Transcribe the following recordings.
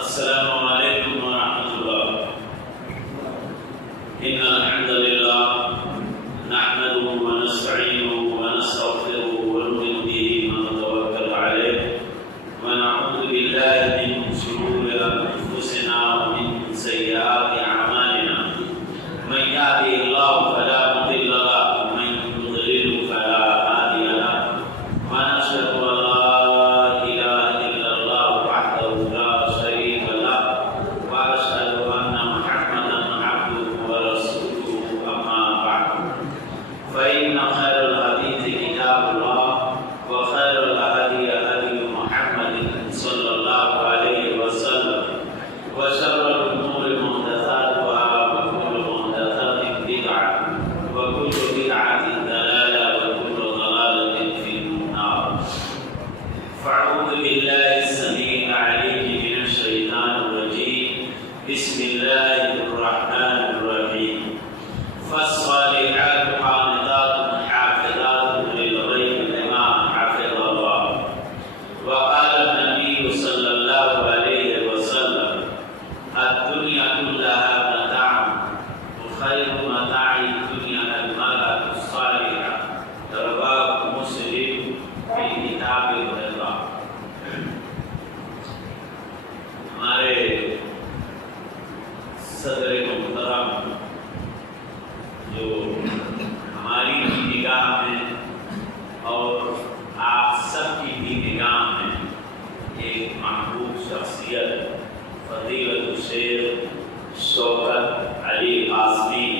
السلام علیکم ورحمۃ اللہ۔ ان الحمد للہ نحمده ونستعینه ونستغفره ونؤمن به ونتوکل علیہ ونعوذ باللہ من شرور انفسنا ومن سیئات اعمالنا من یهده اللہ فلا مضل له ومن یضلل فلا هادی له ونشهد ان لا اله الا الله وحده لا شريك له واشهد ان محمدا عبده ورسوله اما بعد فان خير الحديث كتاب الله وخير الهدي هدي محمد صلى الله عليه وسلم وشر الامور محدثاتها وكل محدثات بدعه وكل بدعه ضلاله وكل ضلاله في النار فاعوذ بالله السميع العليم من الشيطان الرجيم بسم الله الرحمن الرحيم فالصالحات قانتات حافظات للغيب بما حفظ الله وقال النبي صلى الله عليه وسلم الدنيا كلها متاع وخير متاع الدنيا المرأة الصالحة رواه مسلم في كتاب الرضا۔ ہمارے صدر محترم جو ہماری بھی نگاہ میں اور آپ سب کی بھی نگاہ میں ایک محبوب شخصیت فضیلت الشیخ شوکت علی قاسمی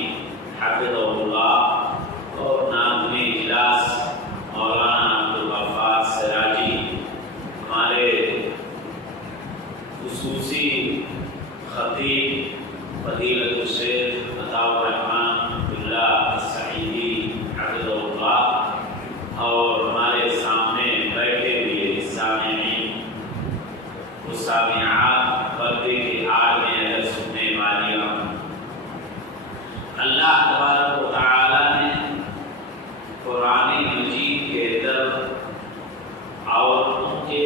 حفظہ اللہ اور ناظم اجلاس مولانا عبدالغفار سراجی ہمارے خصوصی خطیب فضیلت الشیخ عطاء الرحمن عبداللہ السعیدی حفظہ اللہ اور ہمارے سامنے بیٹھے ہوئے سامعین و سامعات پردے کے آڑ میں اگر سننے والیاں، اللہ تبارک و تعالی نے قرآن مجید کے اندر عورتوں کے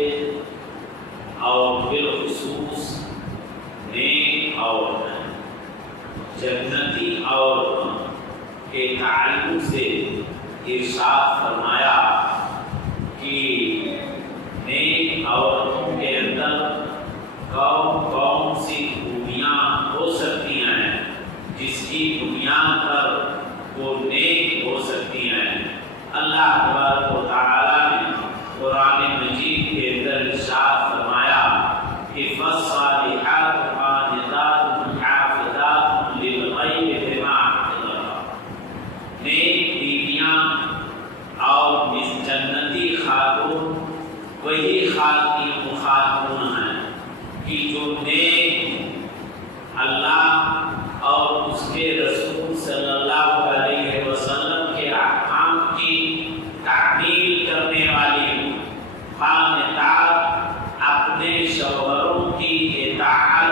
اور بالخصوص نیک عورتیں جنتی عورتوں کے تعلق سے ارشاد فرمایا کہ نیک عورتوں کے اندر کون سی خوبیاں ہو سکتی ہیں جس کی بنیاد پر وہ نیک ہو سکتی ہیں۔ اللہ تبارک و تعالی نے قرآن مجید کے اندر ارشاد فرمایا کہ فالصالحات قانتات حافظات للغیب بما حفظ اللہ، نیک بیویاں اور جنتی خاتون وہی خاتون ہیں کہ جو نیک اللہ اور اس کے رسول صلی اللہ علیہ وسلم کے احکام کی تعمیل کرنے والی قانتات، اپنے شوہروں کی اطاعت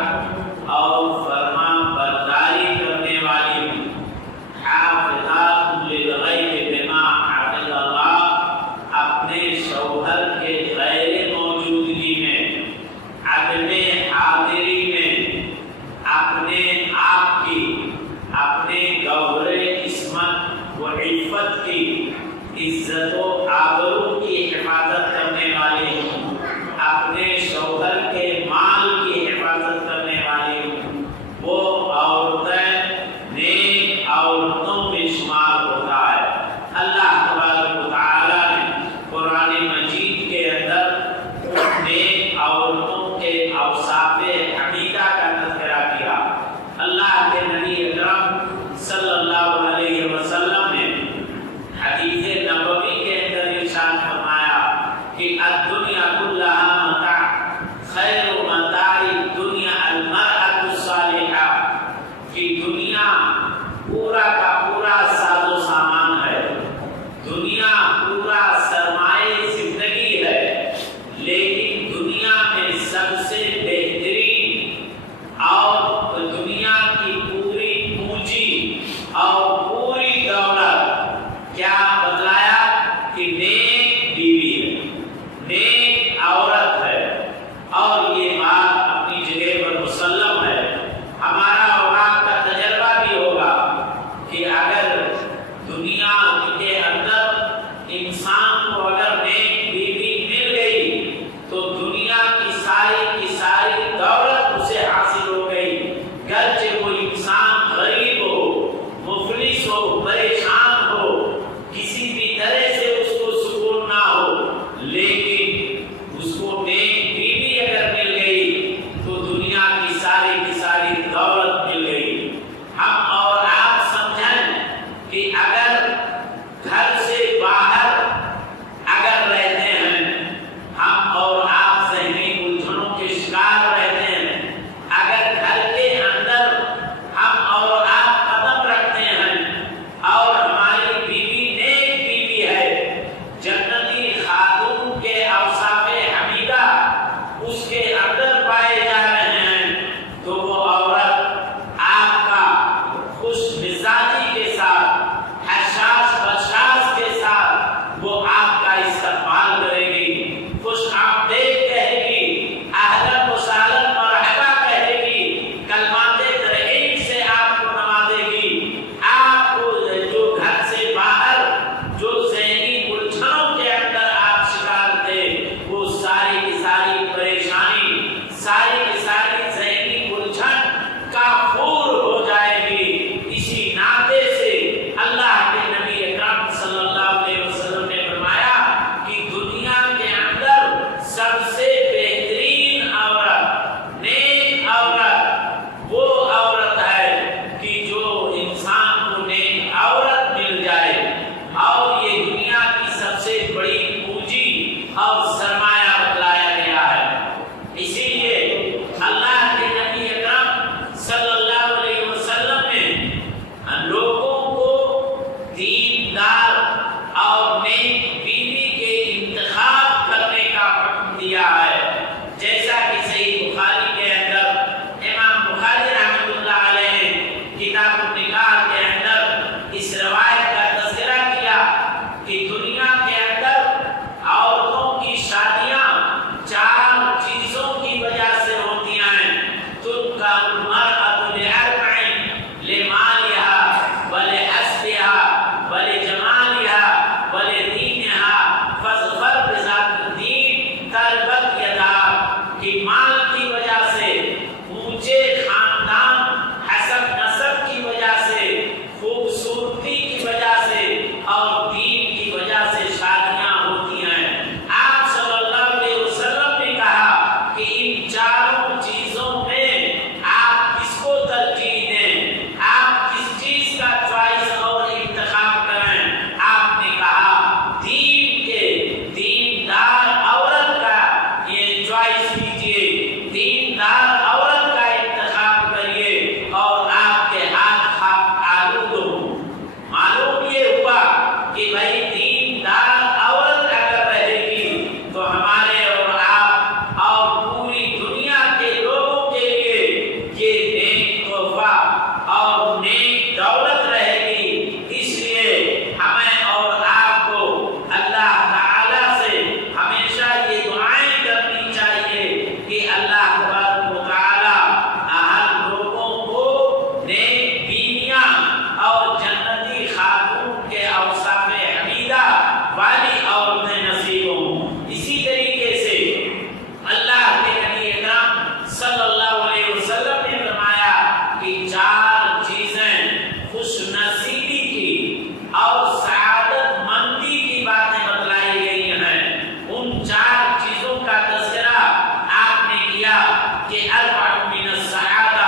کہ اربع من السعادہ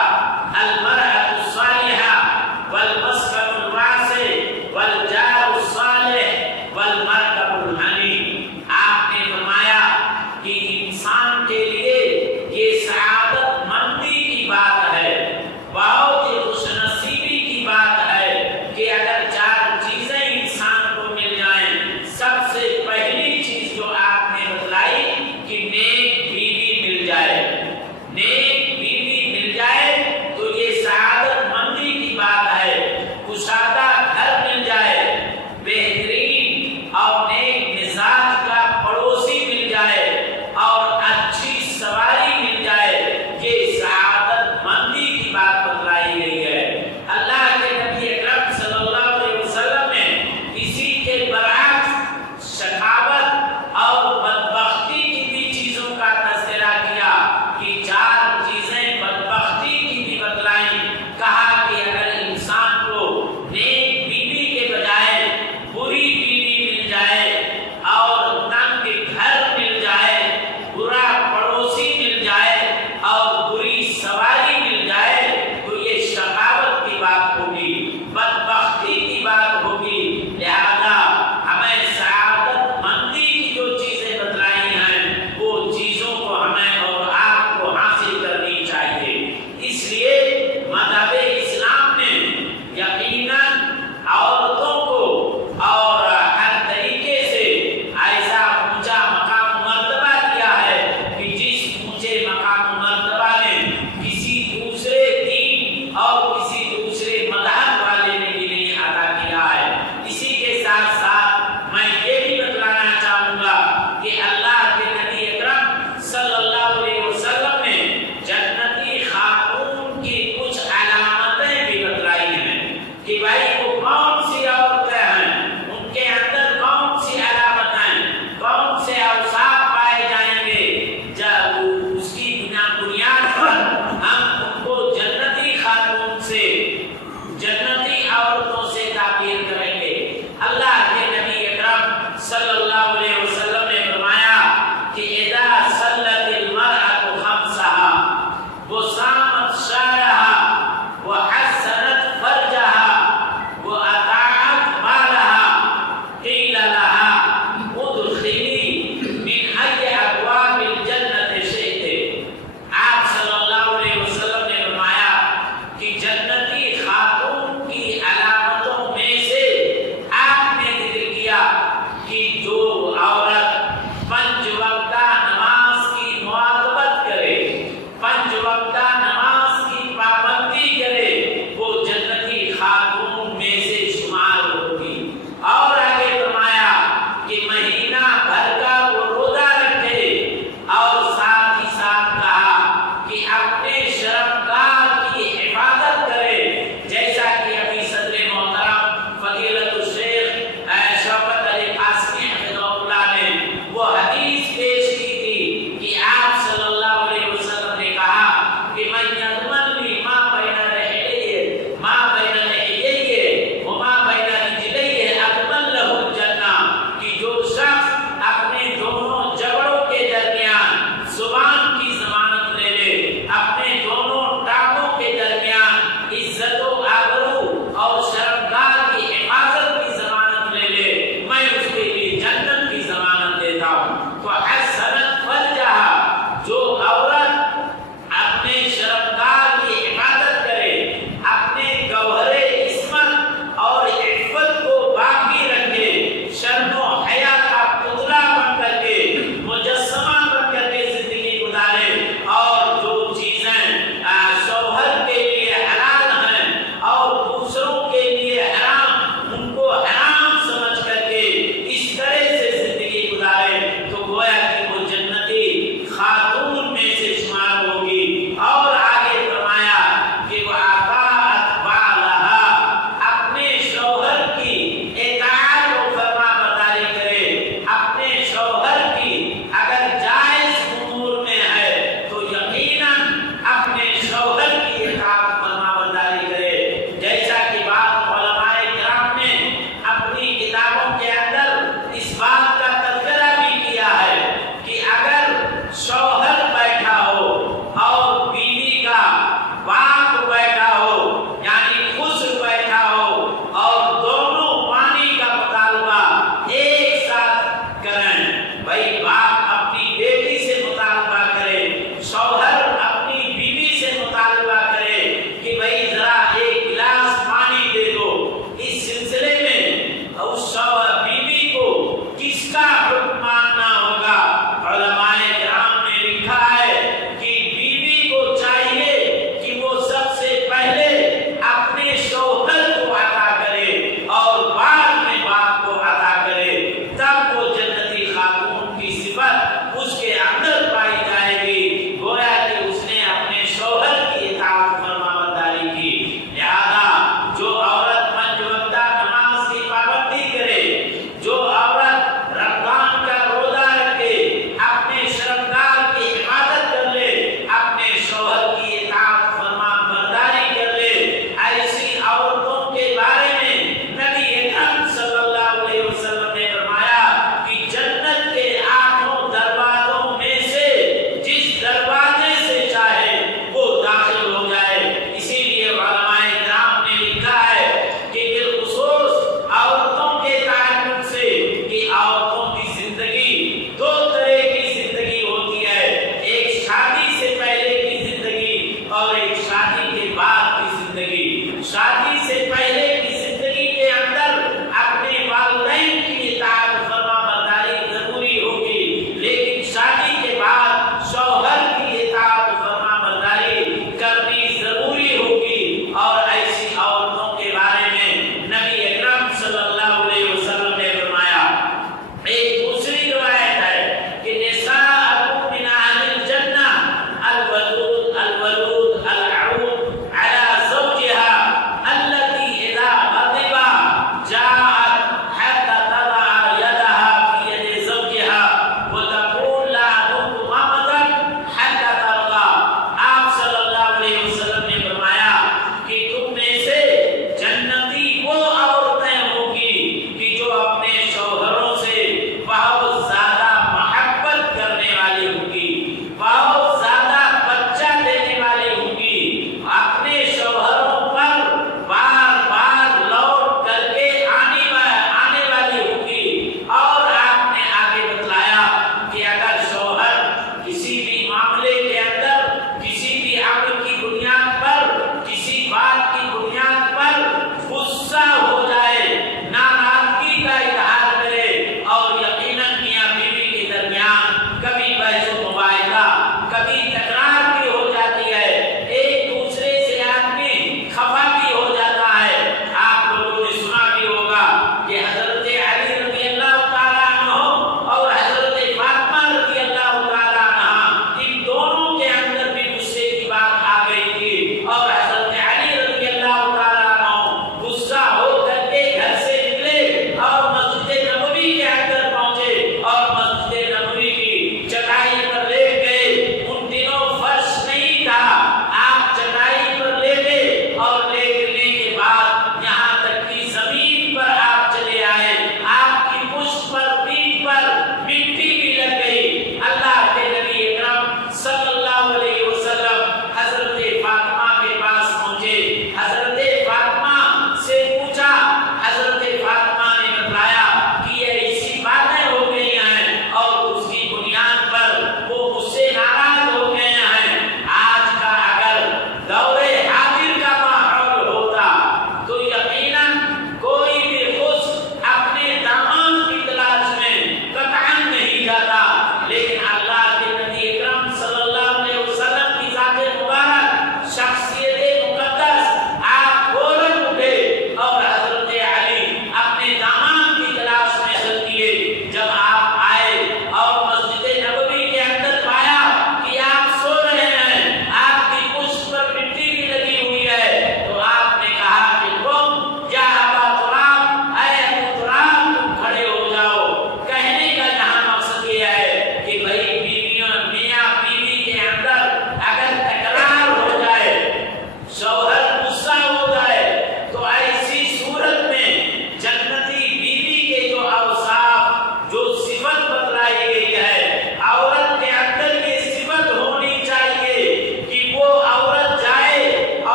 المرأة الصالحہ والمسکن الواسع والجار الصالح والمرکب الحنی. آپ نے فرمایا کہ انسان کے لیے یہ سعادت مندی کی بات ہے، بہت ہی خوش نصیبی کی بات ہے کہ اگر چار چیزیں انسان کو مل جائیں. سب سے پہلی چیز جو آپ نے بتلائی کہ نیک بیوی مل جائے. نیک بیوی مل جائے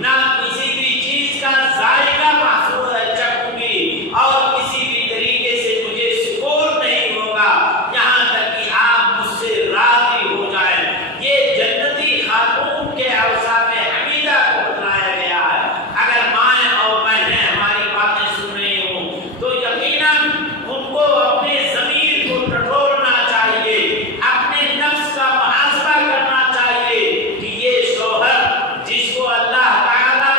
نہ کسی بھی چیز کا ذائقہ محسوس چکھوں گی اور کسی بھی طریقے سے مجھے سکون نہیں ہوگا یہاں تک کہ آپ مجھ سے راضی ہو جائیں۔ یہ جنتی خاتون کے اوصاف حمیدہ کو بتلایا گیا ہے۔ اگر مائیں اور بہنیں ہماری باتیں سن رہی ہوں تو یقیناً ان کو اپنے ضمیر کو ٹٹولنا چاہیے، اپنے نفس کا محاسبہ کرنا چاہیے کہ یہ شوہر جس کو اللہ تعالیٰ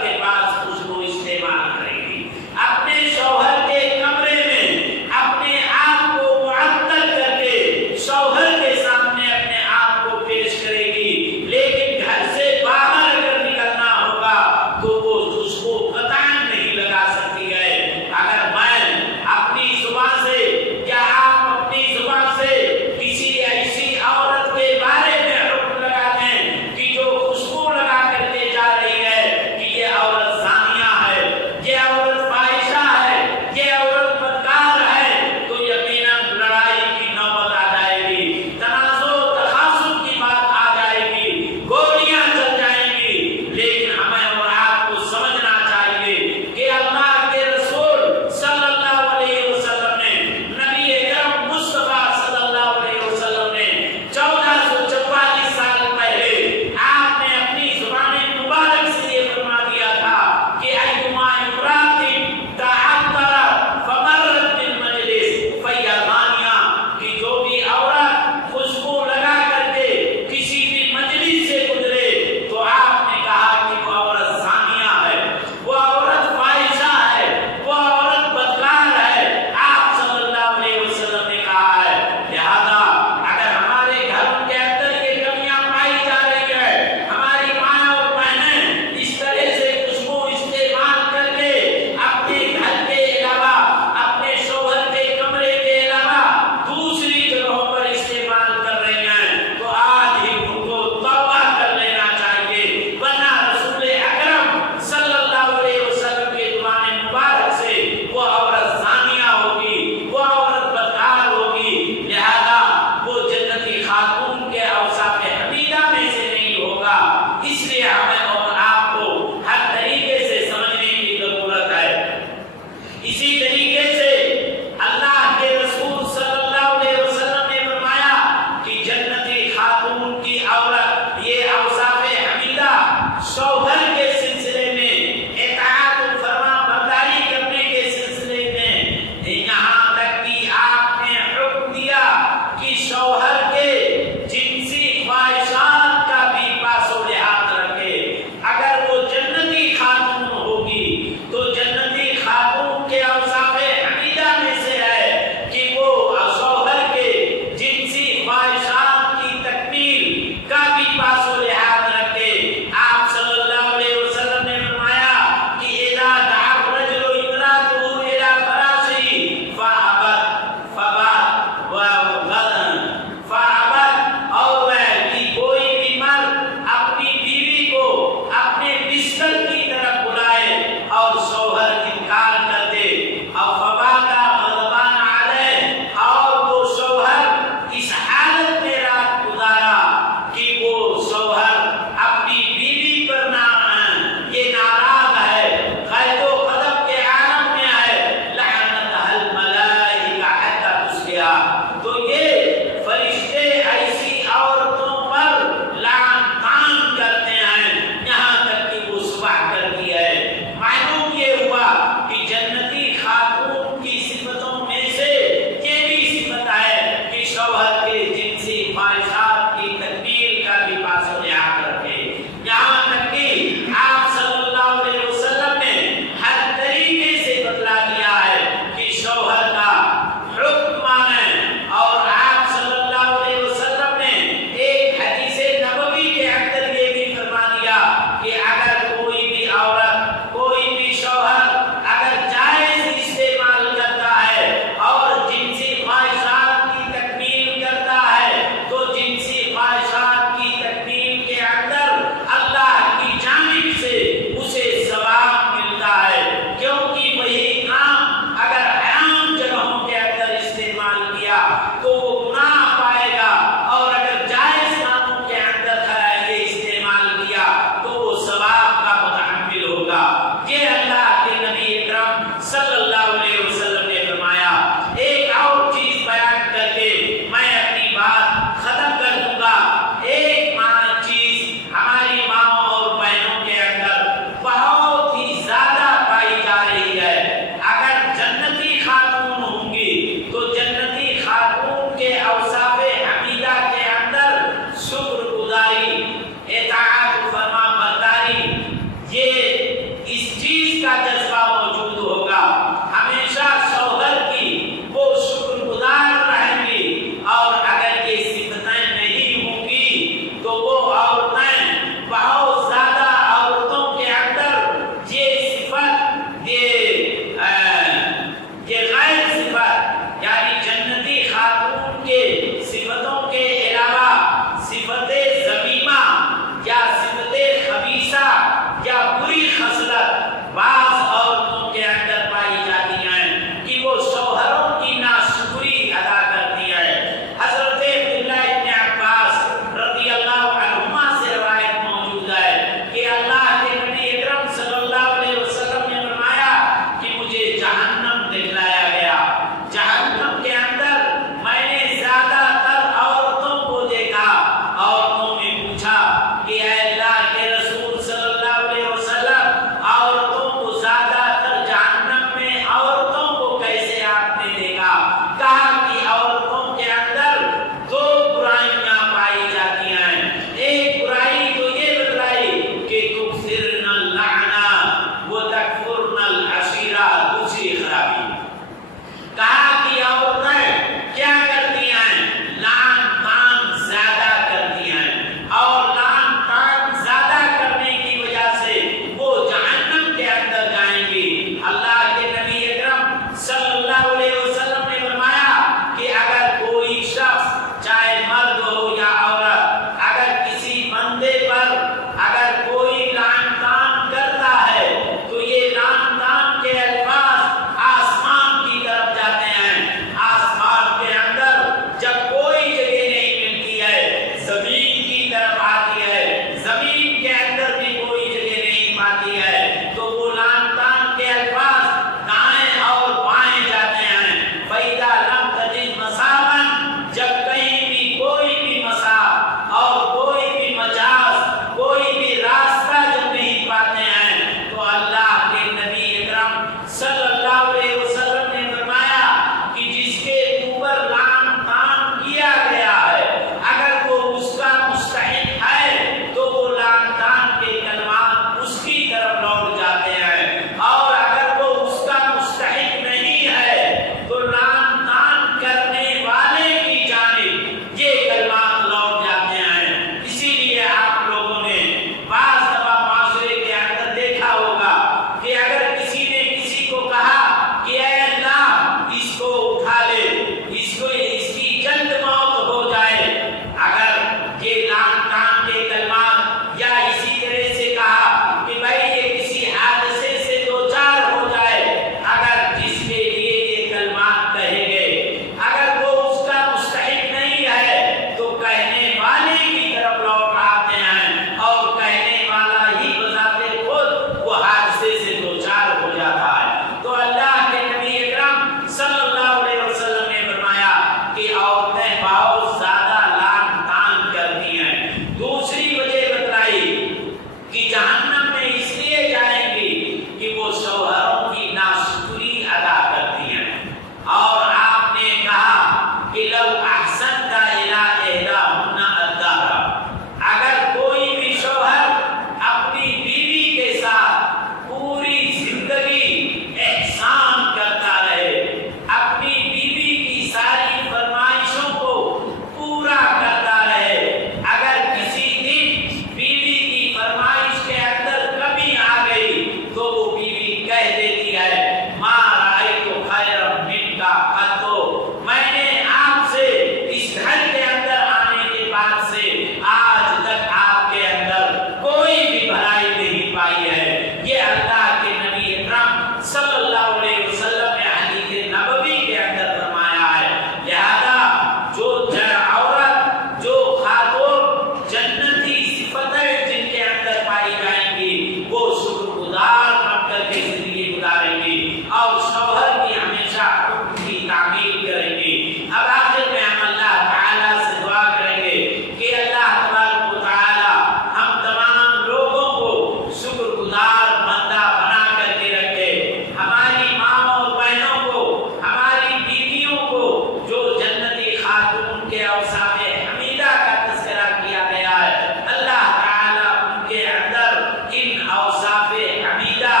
کے اوصاف حمیدہ کا تذکرہ کیا گیا ہے، اللہ تعالیٰ ان کے اندر ان اوصاف حمیدہ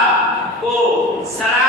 کو سرا